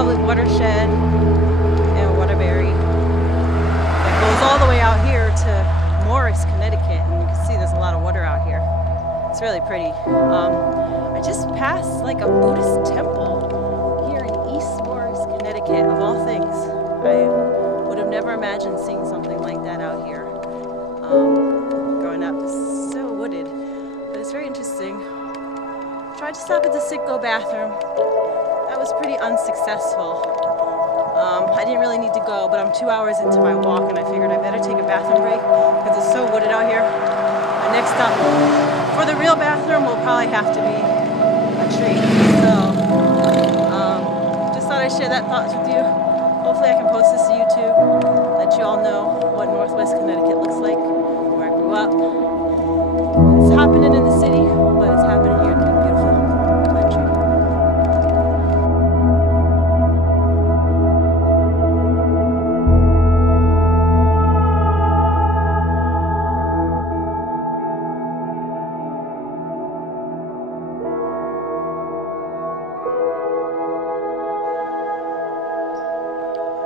public watershed in Waterbury that goes all the way out here to Morris, Connecticut, and you can see there's a lot of water out here. It's really pretty. I just passed like a Buddhist temple here in East Morris, Connecticut, of all things. I would have never imagined seeing something like that out here. Growing up, it's so wooded, but it's very interesting. Tried to stop at the Sitco bathroom. That was pretty unsuccessful. I didn't really need to go, but I'm 2 hours into my walk and I figured I better take a bathroom break because it's so wooded out here. My next stop for the real bathroom will probably have to be a tree. So, just thought I'd share that thoughts with you. Hopefully I can post this to YouTube, let you all know what Northwest Connecticut looks like, where I grew up. It's happening in the city, but it's happening here in the beautiful country.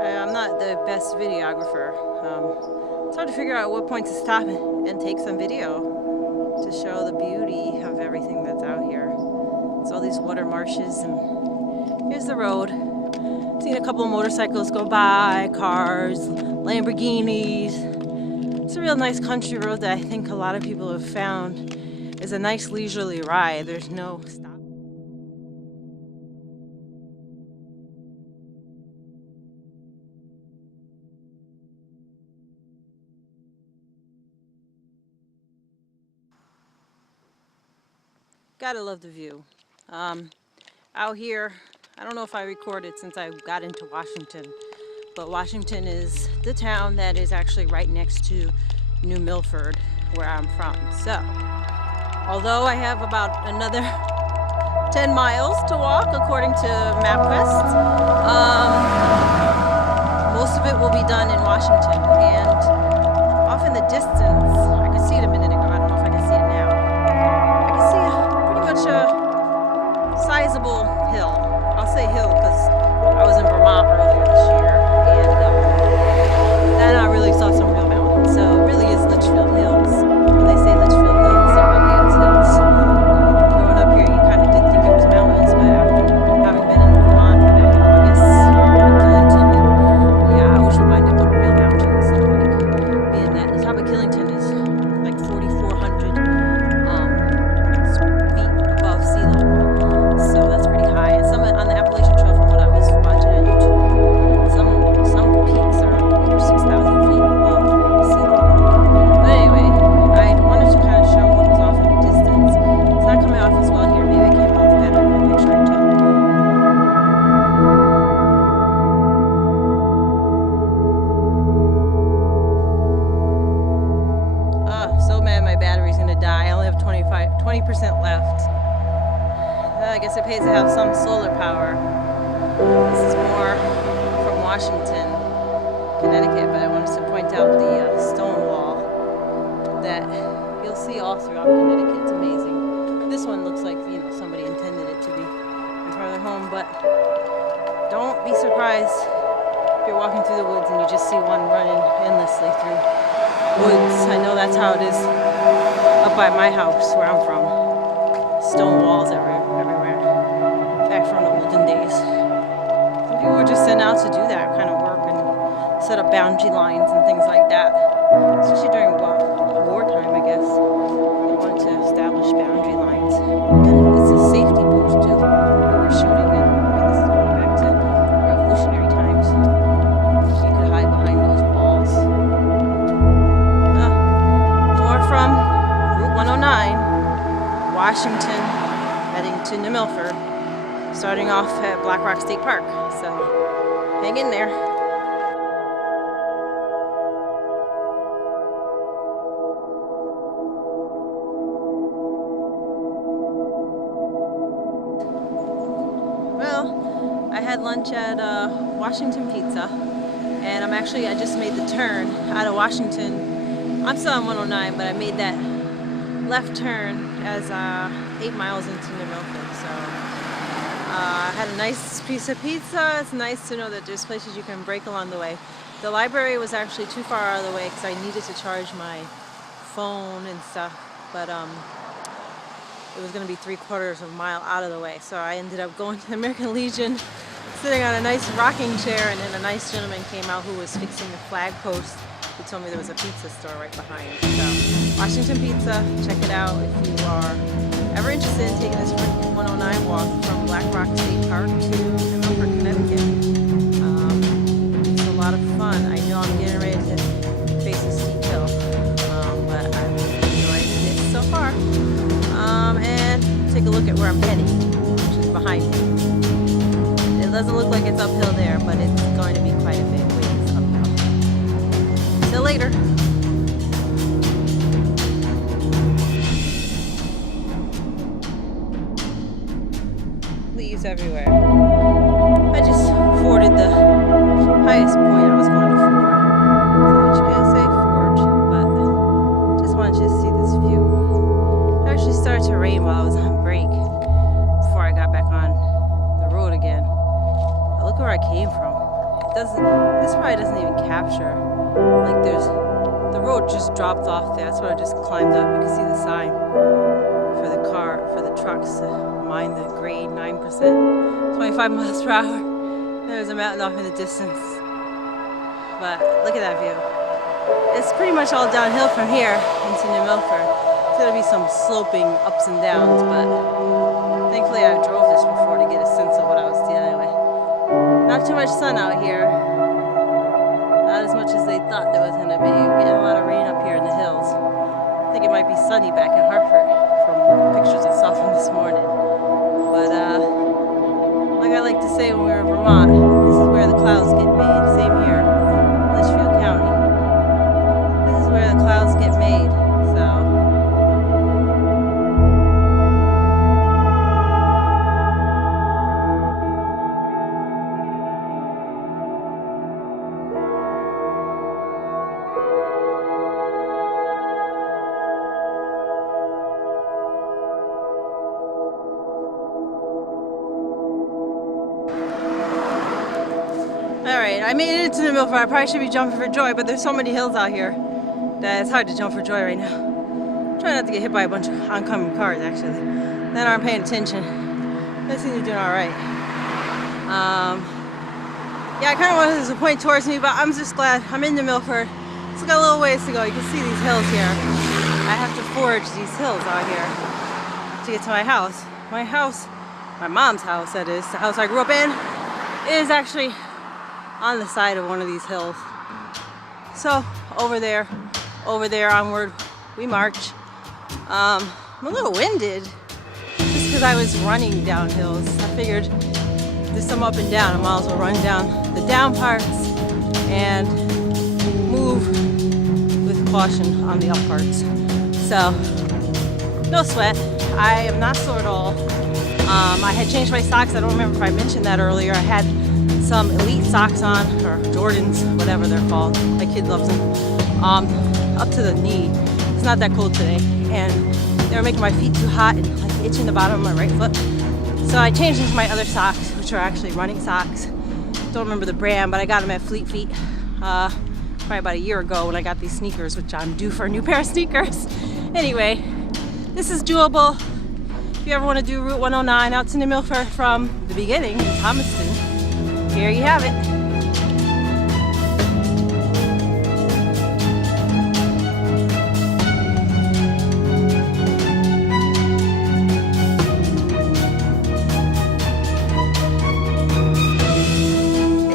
I'm not the best videographer. It's hard to figure out what point to stop and take some video to show the beauty of everything that's out here. It's all these water marshes, and here's the road. Seen a couple of motorcycles go by, cars, Lamborghinis. It's a real nice country road that I think a lot of people have found is a nice leisurely ride. There's no stop. Gotta love the view. Out here, I don't know if I recorded since I got into Washington, but Washington is the town that is actually right next to New Milford, where I'm from. So, although I have about another 10 miles to walk according to MapQuest, most of it will be done in Washington. And off in the distance, I could see it a minute ago, I don't know if I can see it now, I can see a sizable hill. I'll say hill because I was in Vermont earlier this year, and then I really saw some real mountains. So it really is Litchfield Hills. When they say Litchfield Hills, it really is hills. Growing up here, you kind of did think it was mountains, but after having been in Vermont back in August in Killington, yeah, I was reminded what real mountains look like. Being that the top of Killington is like 4,400 feet above sea level. So that's pretty high. And some on the Appalachian Trail, from what I was watching on YouTube, some peaks are over 6,000 feet above sea level. But anyway, I wanted to kind of show what was off in the distance. It's not coming off as well here. Maybe it came off better in the picture I took. So mad my battery's gonna die. I only have 20% left. I guess it pays to have some solar power. This is more from Washington, Connecticut, but I wanted to point out the stone wall that you'll see all throughout Connecticut. It's amazing. This one looks like, you know, somebody intended it to be in front of their home, but don't be surprised if you're walking through the woods and you just see one running endlessly through woods. I know that's how it is up by my house where I'm from. Stone walls everywhere. Back from the olden days. Some people were just sent out to do that kind of work and set up boundary lines and things like that. Especially during wartime, I guess. They wanted to establish boundary lines. And it's a safety boost too. We were shooting, and this is going back to revolutionary times. You could hide behind those walls. More from Route 109, Washington, heading to New Milford. Starting off at Black Rock State Park, so hang in there. Well, I had lunch at Washington Pizza, and I just made the turn out of Washington. I'm still on 109, but I made that left turn as 8 miles into New Milford, so I had a nice piece of pizza. It's nice to know that there's places you can break along the way. The library was actually too far out of the way because I needed to charge my phone and stuff, but it was going to be 3/4 of a mile out of the way, so I ended up going to the American Legion, sitting on a nice rocking chair, and then a nice gentleman came out who was fixing the flag post. He told me there was a pizza store right behind. So, Washington Pizza, check it out if you are ever interested in taking this 109 walk from Black Rock State Park to New Milford, Connecticut. It's a lot of fun. I know I'm getting ready to face a steep hill, but I'm enjoying this so far. And take a look at where I'm heading, which is behind me. It doesn't look like it's uphill there, but it's going to be quite a bit ways uphill. Till later. Leaves everywhere. I just forded the highest point I was going to ford. So what you guys say, forge? But just wanted you to see this view. It actually started to rain while I was on break before I got back on the road again. But look where I came from. This probably doesn't even capture. Like the road just dropped off there. That's why I just climbed up. You can see the sign for the trucks to mind the grade 9%, 25 miles per hour. There's a mountain off in the distance. But look at that view. It's pretty much all downhill from here into New Milford. It's gonna be some sloping ups and downs, but thankfully I drove this before to get a sense of what I was dealing with. Not too much sun out here. Not as much as they thought there was gonna be. We're getting a lot of rain up here in the hills. I think it might be sunny back in Hartford from pictures I saw from this morning. But like I like to say when we were in Vermont, this is where the clouds get made. Same here, Litchfield County. This is where the clouds get made. So. Alright, I made it to New Milford. I probably should be jumping for joy, but there's so many hills out here that it's hard to jump for joy right now. I'm trying not to get hit by a bunch of oncoming cars, actually, that aren't paying attention. They seem to be doing alright. Yeah, I kind of wanted to point towards me, but I'm just glad I'm in New Milford. It's got a little ways to go. You can see these hills here. I have to forge these hills out here to get to my house. My mom's house, that is, the house I grew up in, is actually on the side of one of these hills. So over there onward we march. I'm a little winded just because I was running down hills. I figured there's some up and down. I might as well run down the down parts and move with caution on the up parts. So no sweat. I am not sore at all. I had changed my socks. I don't remember if I mentioned that earlier. I had some Elite socks on, or Jordans, whatever they're called. My kid loves them. Up to the knee. It's not that cold today, and they were making my feet too hot and like itching the bottom of my right foot. So I changed into my other socks, which are actually running socks. Don't remember the brand, but I got them at Fleet Feet probably about a year ago when I got these sneakers, which I'm due for a new pair of sneakers. Anyway, this is doable. If you ever want to do Route 109 out to New Milford from the beginning in Thomaston, here you have it.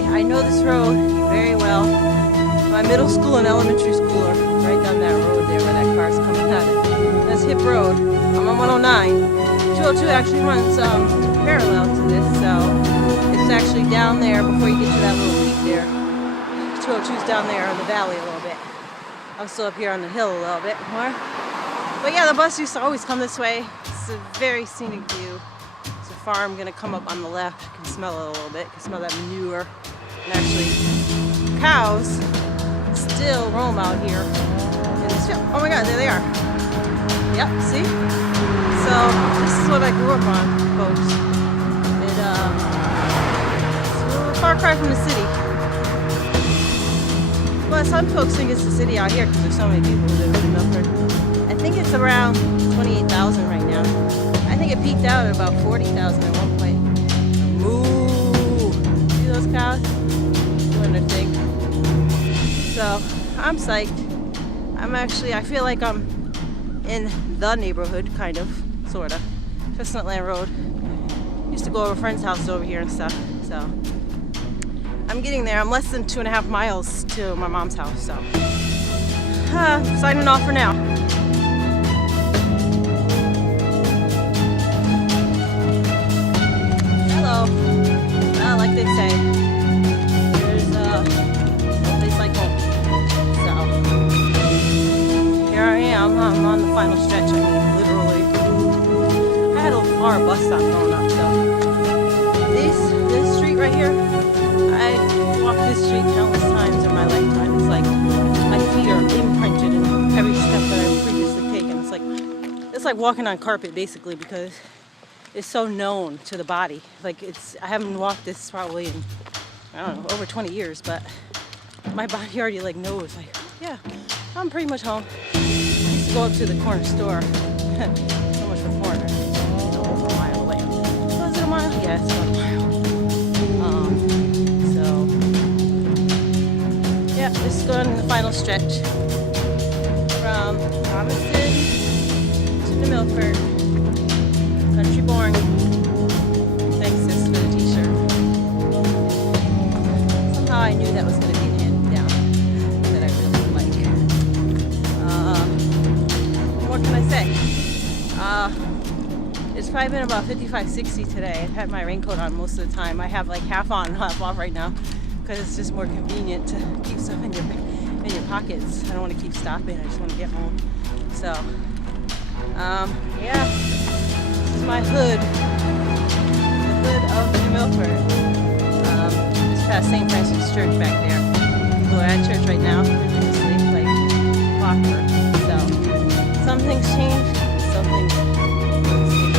I know this road very well. My middle school and elementary school are right down that road there where that car's coming out of. That's Hip Road. I'm on 109. 202 actually runs parallel to this, so it's actually down there before you get to that little peak there. 202's down there in the valley a little bit. I'm still up here on the hill a little bit more. But yeah, the bus used to always come this way. It's a very scenic view. There's a farm gonna come up on the left. You can smell it a little bit. You can smell that manure. And actually, cows still roam out here in this field. Oh my God, there they are. Yep, see? So this is what I grew up on, folks. far cry from the city. Well, some folks think it's the city out here because there's so many people who live in Milford. I think it's around 28,000 right now. I think it peaked out at about 40,000 at one point. Moo! See those cows? Doing their thing. So, I'm psyched. I feel like I'm in the neighborhood, kind of, sort of. Chestnutland Road. Used to go over friends' houses over here and stuff, so. I'm getting there. I'm less than 2.5 miles to my mom's house, so. Signing off for now. Hello. Like they say, there's no place like home. So, here I am. I'm on the final stretch. I mean, literally. I had a far bus stop growing up, so. This street right here, I walked this street countless times in my lifetime. It's like my feet are imprinted in every step that I've previously taken. It's like walking on carpet, basically, because it's so known to the body. Like I haven't walked this probably in, I don't know, over 20 years, but my body already like knows, like, yeah, I'm pretty much home. I used to go up to the corner store. So much for corner. It's over a mile away. Was it a mile? Yeah, it's about a mile. Yeah, this is going in the final stretch from Thomaston to the Milford. Country born. Thanks, sis, for the t-shirt. Somehow I knew that was going to be an hand down that I really like. What can I say? It's probably been about 55, 60 today. I've had my raincoat on most of the time. I have like half on, half off right now because it's just more convenient to keep stuff in your pockets. I don't want to keep stopping. I just want to get home. So, yeah. My hood, the hood of New Milford. Just past St. Francis Church back there. We're at church right now, religiously, like clockwork. So, some things change, some things stay